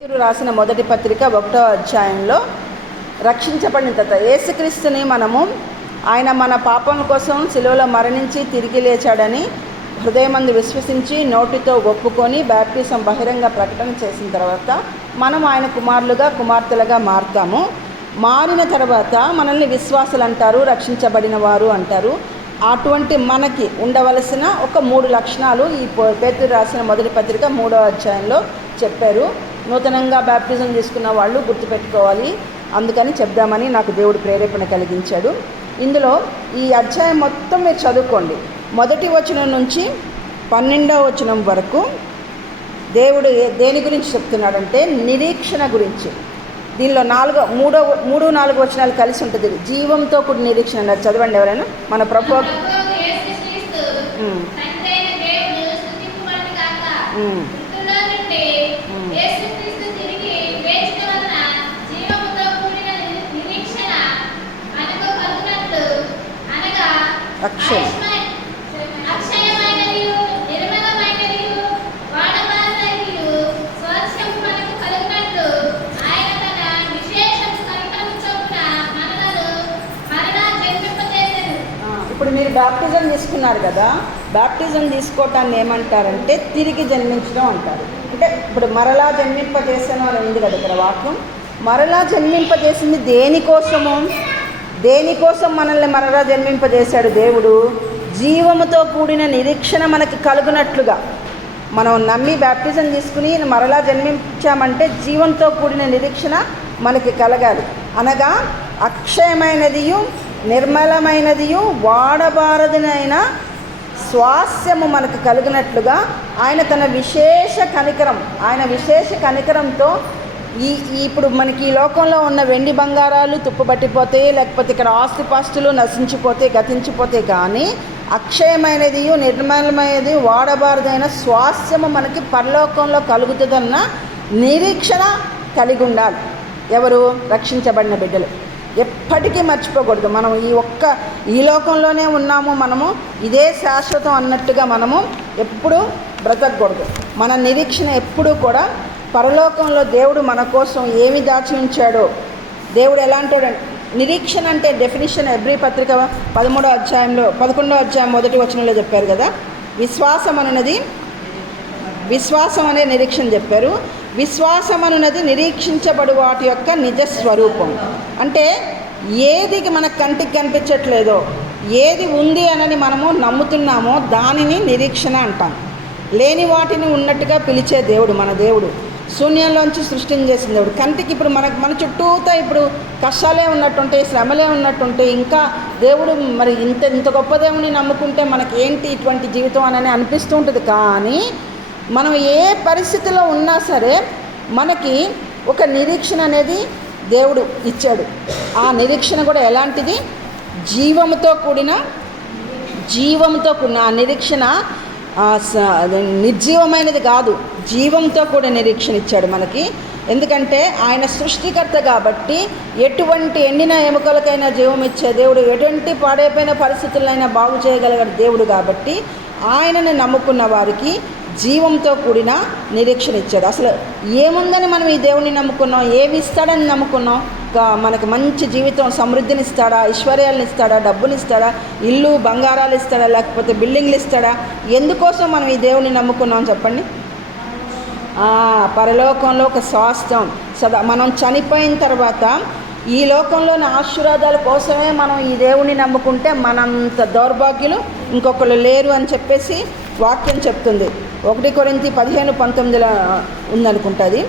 పేతురు రాసిన మొదటి పత్రిక 1వ అధ్యాయంలో రక్షించబడిన తర్వాత యేసుక్రీస్తుని మనము ఆయన మన పాపం కోసం సిలువలో మరణించి తిరిగి లేచాడని హృదయమందు విశ్వసించి నోటితో ఒప్పుకొని బాప్టిజం బహిరంగ ప్రకటన చేసిన తర్వాత మనం ఆయన కుమారులుగా కుమార్తెలుగా మారుతాము. మారిన తర్వాత మనల్ని విశ్వాసులు అంటారు, రక్షించబడిన వారు అంటారు. అటువంటి మనకి ఉండవలసిన ఒక 3 లక్షణాలు ఈ పేతురు రాసిన మొదటి పత్రిక 3వ అధ్యాయంలో చెప్పారు. నూతనంగా బాప్టిజం తీసుకున్న వాళ్ళు గుర్తుపెట్టుకోవాలి, అందుకని చెప్దామని నాకు దేవుడు ప్రేరేపణ కలిగించాడు. ఇందులో ఈ అధ్యాయం మొత్తం మీరు చదువుకోండి. 1వ వచనం నుంచి 12వ వచనం వరకు దేవుడు దేని గురించి చెప్తున్నాడంటే నిరీక్షణ గురించి. దీనిలో 3-4 వచనాలు కలిసి ఉంటుంది. జీవంతో కూడిన నిరీక్షణ అన్నారు. చదవండి ఎవరైనా. మన ప్రభు అక్షయం ఇప్పుడు మీరు బాప్టిజం తీసుకున్నారు కదా, బాప్టిజం తీసుకోవటాన్ని ఏమంటారంటే తిరిగి జన్మించడం అంటారు. అంటే ఇప్పుడు మరలా జన్మింపజేసాను అని ఉంది కదా ఇక్కడ వాక్యం. మరలా జన్మింపజేసింది దేనికోసం మనల్ని మరలా జన్మింపజేశాడు దేవుడు? జీవముతో కూడిన నిరీక్షణ మనకి కలుగునట్లుగా. మనం నమ్మి బాప్టిజం తీసుకుని మరలా జన్మించామంటే జీవంతో కూడిన నిరీక్షణ మనకి కలగాలి. అనగా అక్షయమైనదియు నిర్మలమైనదియు వాడబారదునైన స్వాస్యము మనకు కలిగినట్లుగా ఆయన తన విశేష కనికరంతో ఇప్పుడు మనకి ఈ లోకంలో ఉన్న వెండి బంగారాలు తుప్పుపట్టిపోతాయి, లేకపోతే ఇక్కడ ఆస్తిపాస్తులు నశించిపోతాయి, గతించిపోతాయి. కానీ అక్షయమైనదియు నిర్మలమైనది వాడబారదైన స్వాస్యము మనకి పరలోకంలో కలుగుతుందన్న నిరీక్షణ కలిగి ఉండాలి. ఎవరు? రక్షించబడిన బిడ్డలు. ఎప్పటికీ మర్చిపోకూడదు. మనం ఈ లోకంలోనే ఉన్నాము, మనము ఇదే శాశ్వతం అన్నట్టుగా మనము ఎప్పుడూ బ్రతకూడదు. మన నిరీక్షణ ఎప్పుడూ కూడా పరలోకంలో దేవుడు మన కోసం ఏమి దాచి ఉంచాడో. దేవుడు ఎలాంటి నిరీక్షణ అంటే డెఫినిషన్ ఎబ్రీ పత్రిక 11వ అధ్యాయం 1వ వచనంలో చెప్పారు కదా. విశ్వాసం అనే నిరీక్షణ చెప్పారు. విశ్వాసం అనున్నది నిరీక్షించబడు వాటి యొక్క నిజ స్వరూపం. అంటే ఏది మన కంటికి కనిపించట్లేదో, ఏది ఉంది అనని మనము నమ్ముతున్నామో దానిని నిరీక్షణ అంటాం. లేని వాటిని ఉన్నట్టుగా పిలిచే దేవుడు మన దేవుడు. శూన్యంలోంచి సృష్టిని చేసిన దేవుడు. కంటికి ఇప్పుడు మన చుట్టూతో ఇప్పుడు కష్టాలే ఉన్నట్టుంటాయి, శ్రమలే ఉన్నట్టుంటాయి. ఇంకా దేవుడు మరి ఇంత గొప్ప దేవుడిని నమ్ముకుంటే మనకి ఏంటి ఇటువంటి జీవితం అని అనిపిస్తూ ఉంటుంది. కానీ మనం ఏ పరిస్థితిలో ఉన్నా సరే మనకి ఒక నిరీక్షణ అనేది దేవుడు ఇచ్చాడు. ఆ నిరీక్షణ కూడా ఎలాంటిది? జీవంతో కూడిన ఆ నిరీక్షణ నిర్జీవమైనది కాదు, జీవంతో కూడా నిరీక్షణ ఇచ్చాడు మనకి. ఎందుకంటే ఆయన సృష్టికర్త కాబట్టి ఎటువంటి ఎండిన ఎముకలకైనా జీవం ఇచ్చే దేవుడు, ఎటువంటి పాడైపోయిన పరిస్థితులైనా బాగు చేయగలిగే దేవుడు కాబట్టి ఆయనని నమ్ముకున్న వారికి జీవంతో కూడిన నిరీక్షణ ఇచ్చాడు. అసలు ఏముందని మనం ఈ దేవుడిని నమ్ముకున్నాం? ఏమి ఇస్తాడని నమ్ముకున్నాం? మనకి మంచి జీవితం, సమృద్ధిని ఇస్తాడా, ఐశ్వర్యాలను ఇస్తాడా, డబ్బుని ఇస్తాడా, ఇల్లు బంగారాలు ఇస్తాడా, లేకపోతే బిల్డింగ్లు ఇస్తాడా? ఎందుకోసం మనం ఈ దేవుడిని నమ్ముకున్నాం చెప్పండి? పరలోకంలో ఒక స్వాస్థ్యం మనం చనిపోయిన తర్వాత ఈ లోకంలోని ఆశీర్వాదాల కోసమే మనం ఈ దేవుడిని నమ్ముకుంటే మనంత దౌర్భాగ్యులు ఇంకొకరు లేరు అని చెప్పేసి వాక్యం చెప్తుంది. 1 కొరింథీ 15:19 ఉందనుకుంటుంది.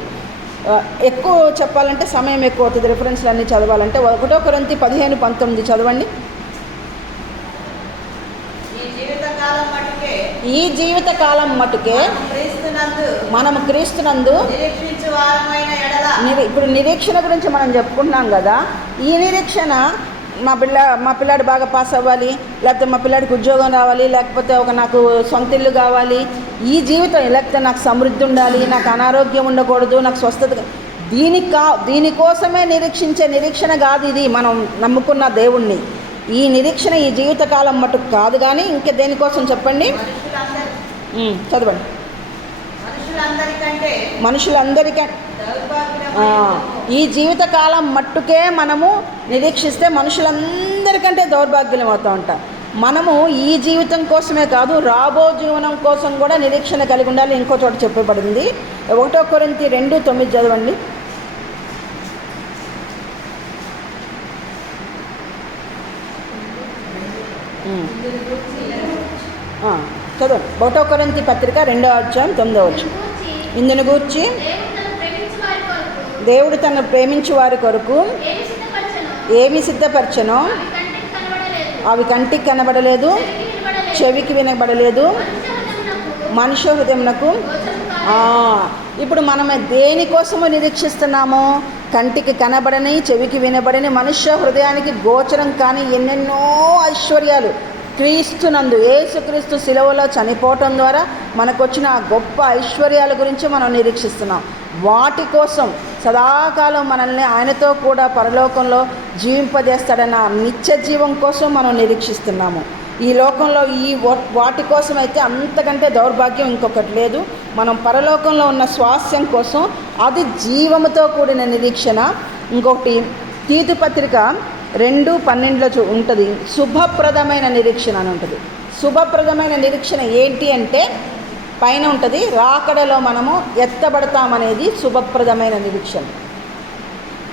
ఎక్కువ చెప్పాలంటే సమయం ఎక్కువ అవుతుంది, రిఫరెన్స్లు అన్నీ చదవాలంటే. 1 కొరింథీ 15:19 చదవండి. ఈ జీవితకాలం మటుకే మనం క్రీస్తునందు ఇప్పుడు నిరీక్షణ గురించి మనం చెప్పుకుంటున్నాం కదా. ఈ నిరీక్షణ మా పిల్లాడు బాగా పాస్ అవ్వాలి, లేకపోతే మా పిల్లాడికి ఉద్యోగం రావాలి, లేకపోతే నాకు సొంత ఇల్లు కావాలి, ఈ జీవితం, లేకపోతే నాకు సమృద్ధి ఉండాలి, నాకు అనారోగ్యం ఉండకూడదు, నాకు స్వస్థత, దీనికోసమే నిరీక్షించే నిరీక్షణ కాదు ఇది. మనం నమ్ముకున్న దేవుణ్ణి ఈ నిరీక్షణ ఈ జీవితకాలం మటుకు కాదు. కానీ ఇంకా దేనికోసం చెప్పండి? చదవండి. మనుషులందరికంటే ఈ జీవితకాలం మట్టుకే మనము నిరీక్షిస్తే మనుషులందరికంటే దౌర్భాగ్యం అవుతూ ఉంటాం. మనము ఈ జీవితం కోసమే కాదు, రాబో జీవనం కోసం కూడా నిరీక్షణ కలిగి ఉండాలి. ఇంకో చోట చెప్పబడింది, 1 కొరింథీ 2:9 చదవండి. చదవండి. 1 కొరింథీ పత్రిక 2:9. ఇందును గూర్చి దేవుడు తను ప్రేమించు వారి కొరకు ఏమి సిద్ధపరచనో అవి కంటికి కనబడలేదు, చెవికి వినబడలేదు, మనుష్య హృదయమునకు. ఇప్పుడు మనం దేనికోసము నిరీక్షిస్తున్నామో, కంటికి కనబడని, చెవికి వినబడని, మనుష్య హృదయానికి గోచరం కానీ ఎన్నెన్నో ఐశ్వర్యాలు క్రీస్తునందు, యేసుక్రీస్తు శిలువలో చనిపోవటం ద్వారా మనకు వచ్చిన ఆ గొప్ప ఐశ్వర్యాల గురించి మనం నిరీక్షిస్తున్నాం. వాటి కోసం సదాకాలం మనల్ని ఆయనతో కూడా పరలోకంలో జీవింపజేస్తాడన్న నిత్య జీవం కోసం మనం నిరీక్షిస్తున్నాము. ఈ లోకంలో వాటి కోసం అయితే అంతకంటే దౌర్భాగ్యం ఇంకొకటి లేదు. మనం పరలోకంలో ఉన్న స్వాస్థ్యం కోసం, అది జీవముతో కూడిన నిరీక్షణ. ఇంకొకటి తీతు పత్రిక 2:12 ఉంటుంది, శుభప్రదమైన నిరీక్షణ అని ఉంటుంది. శుభప్రదమైన నిరీక్షణ ఏంటి అంటే పైన ఉంటుంది, రాకడలో మనము ఎత్తబడతామనేది శుభప్రదమైన నిరీక్షణ.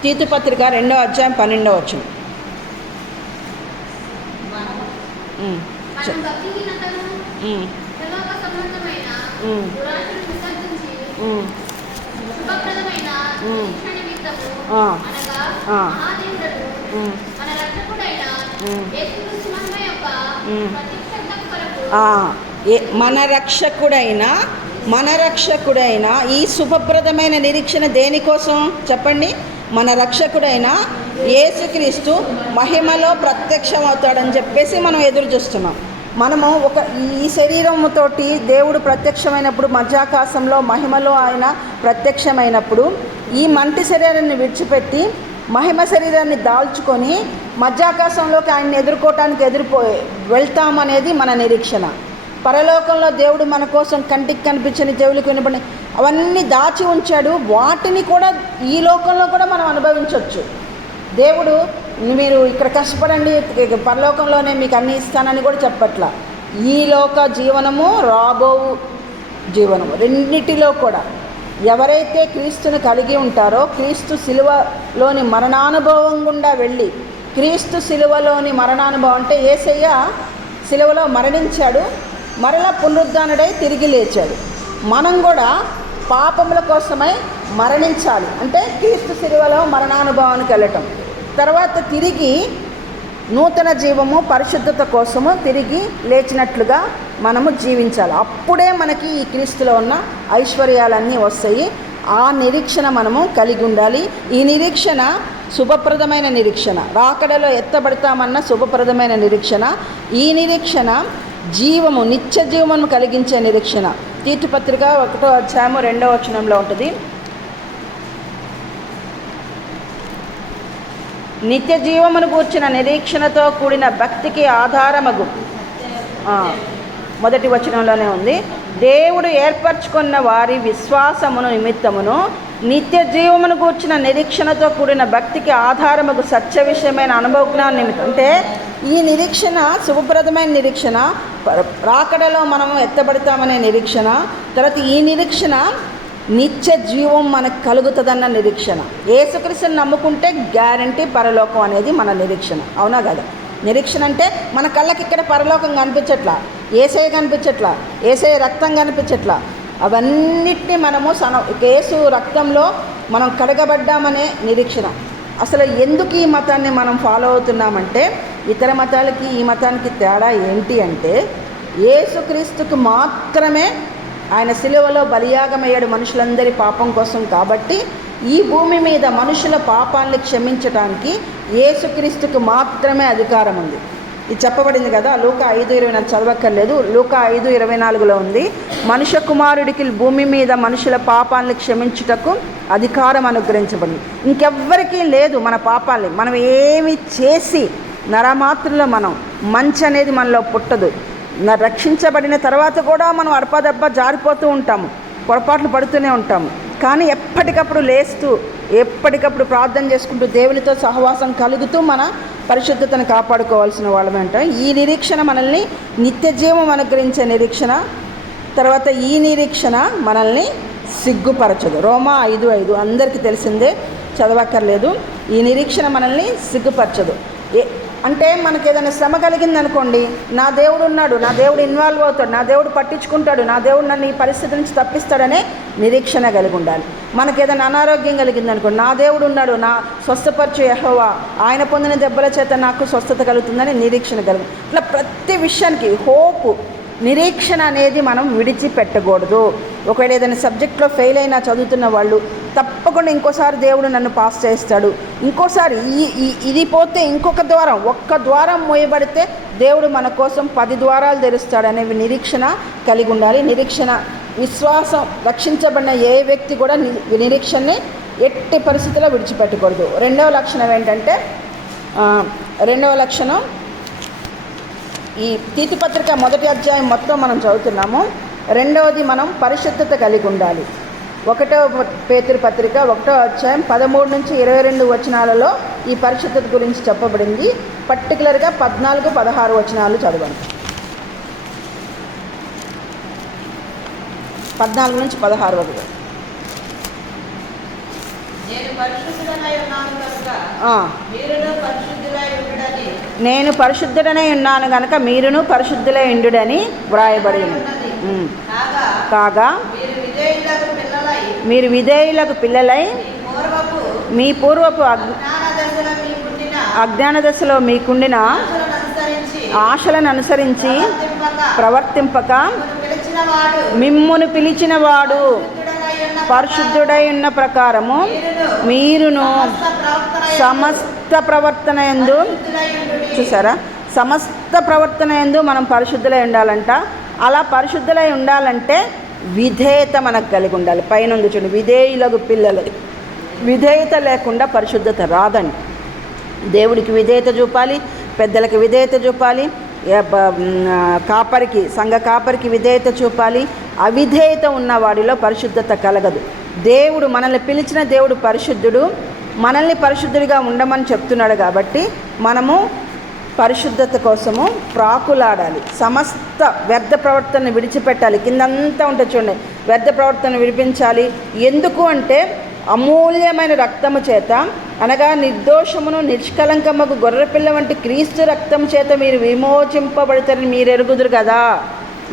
తీతు పత్రిక 2:12. మన రక్షకుడైన ఈ శుభప్రదమైన నిరీక్షణ దేనికోసం చెప్పండి? మన రక్షకుడైన యేసుక్రీస్తు మహిమలో ప్రత్యక్షమవుతాడని చెప్పేసి మనం ఎదురు చూస్తున్నాం. మనము ఈ శరీరంతోటి దేవుడు ప్రత్యక్షమైనప్పుడు, మధ్యాకాశంలో మహిమలో ఆయన ప్రత్యక్షమైనప్పుడు, ఈ మంటి శరీరాన్ని విడిచిపెట్టి మహిమ శరీరాన్ని దాల్చుకొని మధ్యాకాశంలోకి ఆయన్ని ఎదుర్కోవటానికి వెళ్తామనేది మన నిరీక్షణ. పరలోకంలో దేవుడు మన కోసం కంటికి కనిపించని, చెవులకు వినబడి అవన్నీ దాచి ఉంచాడు. వాటిని కూడా ఈ లోకంలో కూడా మనం అనుభవించవచ్చు. దేవుడు మీరు ఇక్కడ కష్టపడండి, పరలోకంలోనే మీకు అన్నీ ఇస్తానని కూడా చెప్పట్లా. ఈ లోక జీవనము, రాబో జీవనము, రెండిటిలో కూడా ఎవరైతే క్రీస్తుని కలిగి ఉంటారో, క్రీస్తు శిలువలోని మరణానుభవం గుండా వెళ్ళి, క్రీస్తు శిలువలోని మరణానుభవం అంటే యేసయ్య శిలువలో మరణించాడు, మరలా పునరుద్ధానుడై తిరిగి లేచాడు. మనం కూడా పాపముల కోసమై మరణించాలి, అంటే క్రీస్తు శిలువలో మరణానుభవానికి వెళ్ళటం, తర్వాత తిరిగి నూతన జీవము, పరిశుద్ధత కోసము తిరిగి లేచినట్లుగా మనము జీవించాలి. అప్పుడే మనకి ఈ క్రీస్తులో ఉన్న ఐశ్వర్యాలన్నీ వస్తాయి. ఆ నిరీక్షణ మనము కలిగి ఉండాలి. ఈ నిరీక్షణ శుభప్రదమైన నిరీక్షణ, రాకడలో ఎత్తబడతామన్న శుభప్రదమైన నిరీక్షణ. ఈ నిరీక్షణ జీవము, నిత్య జీవము కలిగించే నిరీక్షణ. తీతు పత్రిక 1:2 ఉంటుంది. నిత్య జీవమును గూర్చిన నిరీక్షణతో కూడిన భక్తికి ఆధారమగు, 1 ఉంది, దేవుడు ఏర్పరచుకున్న వారి విశ్వాసమును నిమిత్తమును నిత్య జీవమును గూర్చిన నిరీక్షణతో కూడిన భక్తికి ఆధారమగు సత్య విషయమైన అనుభవజ్ఞానం నిమిత్తం. అంటే ఈ నిరీక్షణ శుభప్రదమైన నిరీక్షణ, రాకడలో మనము ఎత్తబడతామనే నిరీక్షణ, తర్వాత ఈ నిరీక్షణ నిత్య జీవం మనకు కలుగుతుందన్న నిరీక్షణ. యేసుక్రీస్తుని నమ్ముకుంటే గ్యారంటీ పరలోకం అనేది మన నిరీక్షణ. అవునా కదా? నిరీక్షణ అంటే మన కళ్ళకి ఇక్కడ పరలోకం కనిపించట్లా, యేసయ్య కనిపించట్లా, యేసయ్య రక్తం కనిపించట్లా. అవన్నిటినీ మనము యేసు రక్తంలో మనం కడగబడ్డామనే నిరీక్షణ. అసలు ఎందుకు ఈ మతాన్ని మనం ఫాలో అవుతున్నామంటే, ఇతర మతాలకి ఈ మతానికి తేడా ఏంటి అంటే, యేసుక్రీస్తుకు మాత్రమే ఆయన శిలువలో బలియాగమయ్యాడు మనుషులందరి పాపం కోసం. కాబట్టి ఈ భూమి మీద మనుషుల పాపాన్ని క్షమించడానికి యేసుక్రీస్తుకు మాత్రమే అధికారం ఉంది. ఇది చెప్పబడింది కదా, లూకా 5:24 చదవక్కర్లేదు, లూకా 5:24 ఉంది. మనుష్య కుమారుడికి భూమి మీద మనుషుల పాపాన్ని క్షమించుటకు అధికారం అనుగ్రహించబడింది. ఇంకెవ్వరికీ లేదు మన పాపాలని. మనం ఏమి చేసి నరమాత్రులో మనం మంచి అనేది మనలో పుట్టదు. రక్షించబడిన తర్వాత కూడా మనం అడపాదబ్బా జారిపోతూ ఉంటాము. పొరపాట్లు పడుతూనే ఉంటాము. కానీ ఎప్పటికప్పుడు లేస్తూ ఎప్పటికప్పుడు ప్రార్థన చేసుకుంటూ దేవునితో సహవాసం కలుగుతూ మన పరిశుద్ధతను కాపాడుకోవాల్సిన వాళ్ళమే ఉంటాం. ఈ నిరీక్షణ మనల్ని నిత్య జీవం అనుగ్రహించే నిరీక్షణ. తర్వాత ఈ నిరీక్షణ మనల్ని సిగ్గుపరచదు. రోమా 5:5 అందరికీ తెలిసిందే, చదవక్కర్లేదు. ఈ నిరీక్షణ మనల్ని సిగ్గుపరచదు. అంటే మనకి ఏదైనా శ్రమ కలిగింది అనుకోండి, నా దేవుడు ఉన్నాడు, నా దేవుడు ఇన్వాల్వ్ అవుతాడు, నా దేవుడు పట్టించుకుంటాడు, నా దేవుడు నన్ను ఈ పరిస్థితి నుంచి తప్పిస్తాడనే నిరీక్షణ కలిగి ఉండాలి. మనకి ఏదైనా అనారోగ్యం కలిగింది అనుకోండి, నా దేవుడు ఉన్నాడు, నా స్వస్థపరచు యెహోవా, ఆయన పొందిన దెబ్బల చేత నాకు స్వస్థత కలుగుతుందని నిరీక్షణ కలిగి. ఇట్లా ప్రతి విషయానికి హోపు, నిరీక్షణ అనేది మనం విడిచిపెట్టకూడదు. ఒకవేళ ఏదైనా సబ్జెక్ట్లో ఫెయిల్ అయినా చదువుతున్న వాళ్ళు తప్పకుండా ఇంకోసారి దేవుడు నన్ను పాస్ చేస్తాడు, ఇంకోసారి ఇది పోతే ఇంకొక ద్వారం, ఒక్క ద్వారం మోయబడితే దేవుడు మన కోసం 10 ద్వారాలు తెరుస్తాడు అనే నిరీక్షణ కలిగి ఉండాలి. నిరీక్షణ, విశ్వాసం, రక్షించబడిన ఏ వ్యక్తి కూడా నిరీక్షణని ఎట్టి పరిస్థితుల్లో విడిచిపెట్టకూడదు. రెండవ లక్షణం ఏంటంటే, రెండవ లక్షణం ఈ తీతు పత్రిక 1వ అధ్యాయం మొత్తం మనం చదువుతున్నాము. రెండవది మనం పరిశుద్ధత కలిగి ఉండాలి. 1వ పేతురు పత్రిక 1వ అధ్యాయం 13 నుంచి 22 వచనాలలో ఈ పరిశుద్ధత గురించి చెప్పబడింది. పర్టికులర్గా 14, 16 వచనాలు చదవండి. 14 నుంచి 16 వరకు. నేను పరిశుద్ధుడనై ఉన్నాను కనుక మీరును పరిశుద్ధులై ఉండుడని వ్రాయబడి కాగా మీరు విధేయులకు పిల్లలై మీ పూర్వపు అజ్ఞాన దశలో మీకుండిన ఆశలను అనుసరించి ప్రవర్తింపక మిమ్మును పిలిచిన వాడు పరిశుద్ధుడై ఉన్న ప్రకారము మీరును సమస్త ప్రవర్తన యందు, చూసారా, సమస్త ప్రవర్తన యందు మనం పరిశుద్ధులై ఉండాలంట. అలా పరిశుద్ధులై ఉండాలంటే విధేయత మనకు కలిగి ఉండాలి. పైన ఉంది చూడండి, విధేయులకు పిల్లలు. విధేయత లేకుండా పరిశుద్ధత రాదండి. దేవుడికి విధేయత చూపాలి, పెద్దలకు విధేయత చూపాలి, కాపరికి, సంఘ కాపరికి విధేయత చూపాలి. అవిధేయత ఉన్న వాడిలో పరిశుద్ధత కలగదు. దేవుడు మనల్ని పిలిచిన దేవుడు పరిశుద్ధుడు, మనల్ని పరిశుద్ధుడిగా ఉండమని చెప్తున్నాడు. కాబట్టి మనము పరిశుద్ధత కోసము ప్రాకులాడాలి. సమస్త వ్యర్థ ప్రవర్తనను విడిచిపెట్టాలి. కిందంతా ఉంటుంది చూడండి, వ్యర్థ ప్రవర్తనను విడిపించాలి. ఎందుకు అంటే అమూల్యమైన రక్తము చేత, అనగా నిర్దోషమును నిష్కలంకమ్మకు గొర్రెపిల్ల వంటి క్రీస్తు రక్తము చేత మీరు విమోచింపబడతారని మీరు ఎరుగుదురు కదా.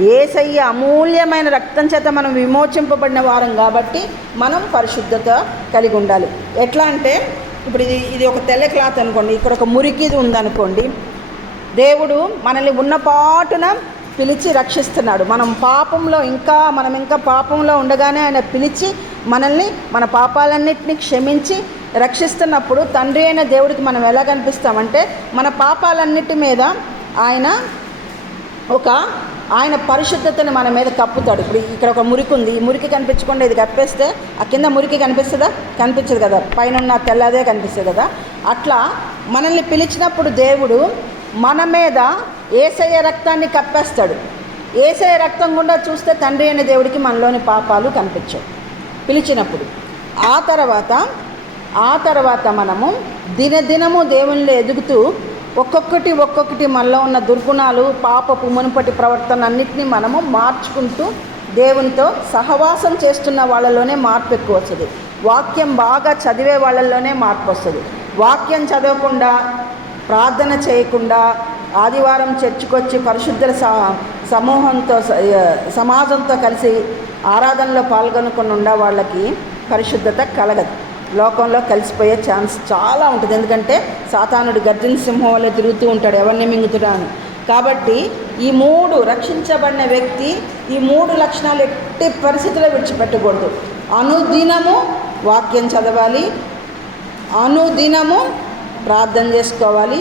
యేసయ్య అమూల్యమైన రక్తం చేత మనం విమోచింపబడిన వారం కాబట్టి మనం పరిశుద్ధత కలిగి ఉండాలి. ఎట్లా అంటే, ఇప్పుడు ఇది ఒక తెల్ల క్లాత్ అనుకోండి, ఇక్కడ ఒక మురికిది ఉందనుకోండి, దేవుడు మనల్ని ఉన్నపాటున పిలిచి రక్షిస్తున్నాడు. మనం ఇంకా పాపంలో ఉండగానే ఆయన పిలిచి మనల్ని మన పాపాలన్నింటినీ క్షమించి రక్షిస్తున్నప్పుడు తండ్రి అయిన దేవుడికి మనం ఎలా కనిపిస్తామంటే, మన పాపాలన్నిటి మీద ఆయన పరిశుద్ధతని మన మీద కప్పుతాడు. ఇప్పుడు ఇక్కడ ఒక మురికి ఉంది, ఈ మురికి కనిపించకుండా ఇది కప్పేస్తే ఆ కింద మురికి కనిపిస్తుందా? కనిపించదు కదా, పైన ఉన్న తెల్లదే కనిపిస్తుంది కదా. అట్లా మనల్ని పిలిచినప్పుడు దేవుడు మన మీద యేసయ్య రక్తాన్ని కప్పేస్తాడు. యేసయ్య రక్తం గుండా చూస్తే తండ్రి అయిన దేవుడికి మనలోని పాపాలు కనిపించవు పిలిచినప్పుడు. ఆ తర్వాత మనము దినదినము దేవునిలో ఎదుగుతూ ఒక్కొక్కటి మనలో ఉన్న దుర్గుణాలు, పాపపు మునుపటి ప్రవర్తన అన్నిటినీ మనము మార్చుకుంటూ దేవునితో సహవాసం చేస్తున్న వాళ్ళలోనే మార్పు ఎక్కువ వస్తుంది. వాక్యం బాగా చదివే వాళ్ళల్లోనే మార్పు వస్తుంది. వాక్యం చదవకుండా, ప్రార్థన చేయకుండా, ఆదివారం చర్చికొచ్చి పరిశుద్ధుల సమూహంతో, సమాజంతో కలిసి ఆరాధనలో పాల్గొనకుండా ఉన్న వాళ్ళకి పరిశుద్ధత కలగదు. లోకంలో కలిసిపోయే ఛాన్స్ చాలా ఉంటుంది. ఎందుకంటే సాతానుడు గర్జన సింహం వల్ల తిరుగుతూ ఉంటాడు, ఎవరిని మింగుతుడా అని. కాబట్టి ఈ 3 రక్షించబడిన వ్యక్తి ఈ 3 లక్షణాలు ఎట్టి పరిస్థితుల్లో విడిచిపెట్టకూడదు. అనుదినము వాక్యం చదవాలి, అనుదినము ప్రార్థన చేసుకోవాలి.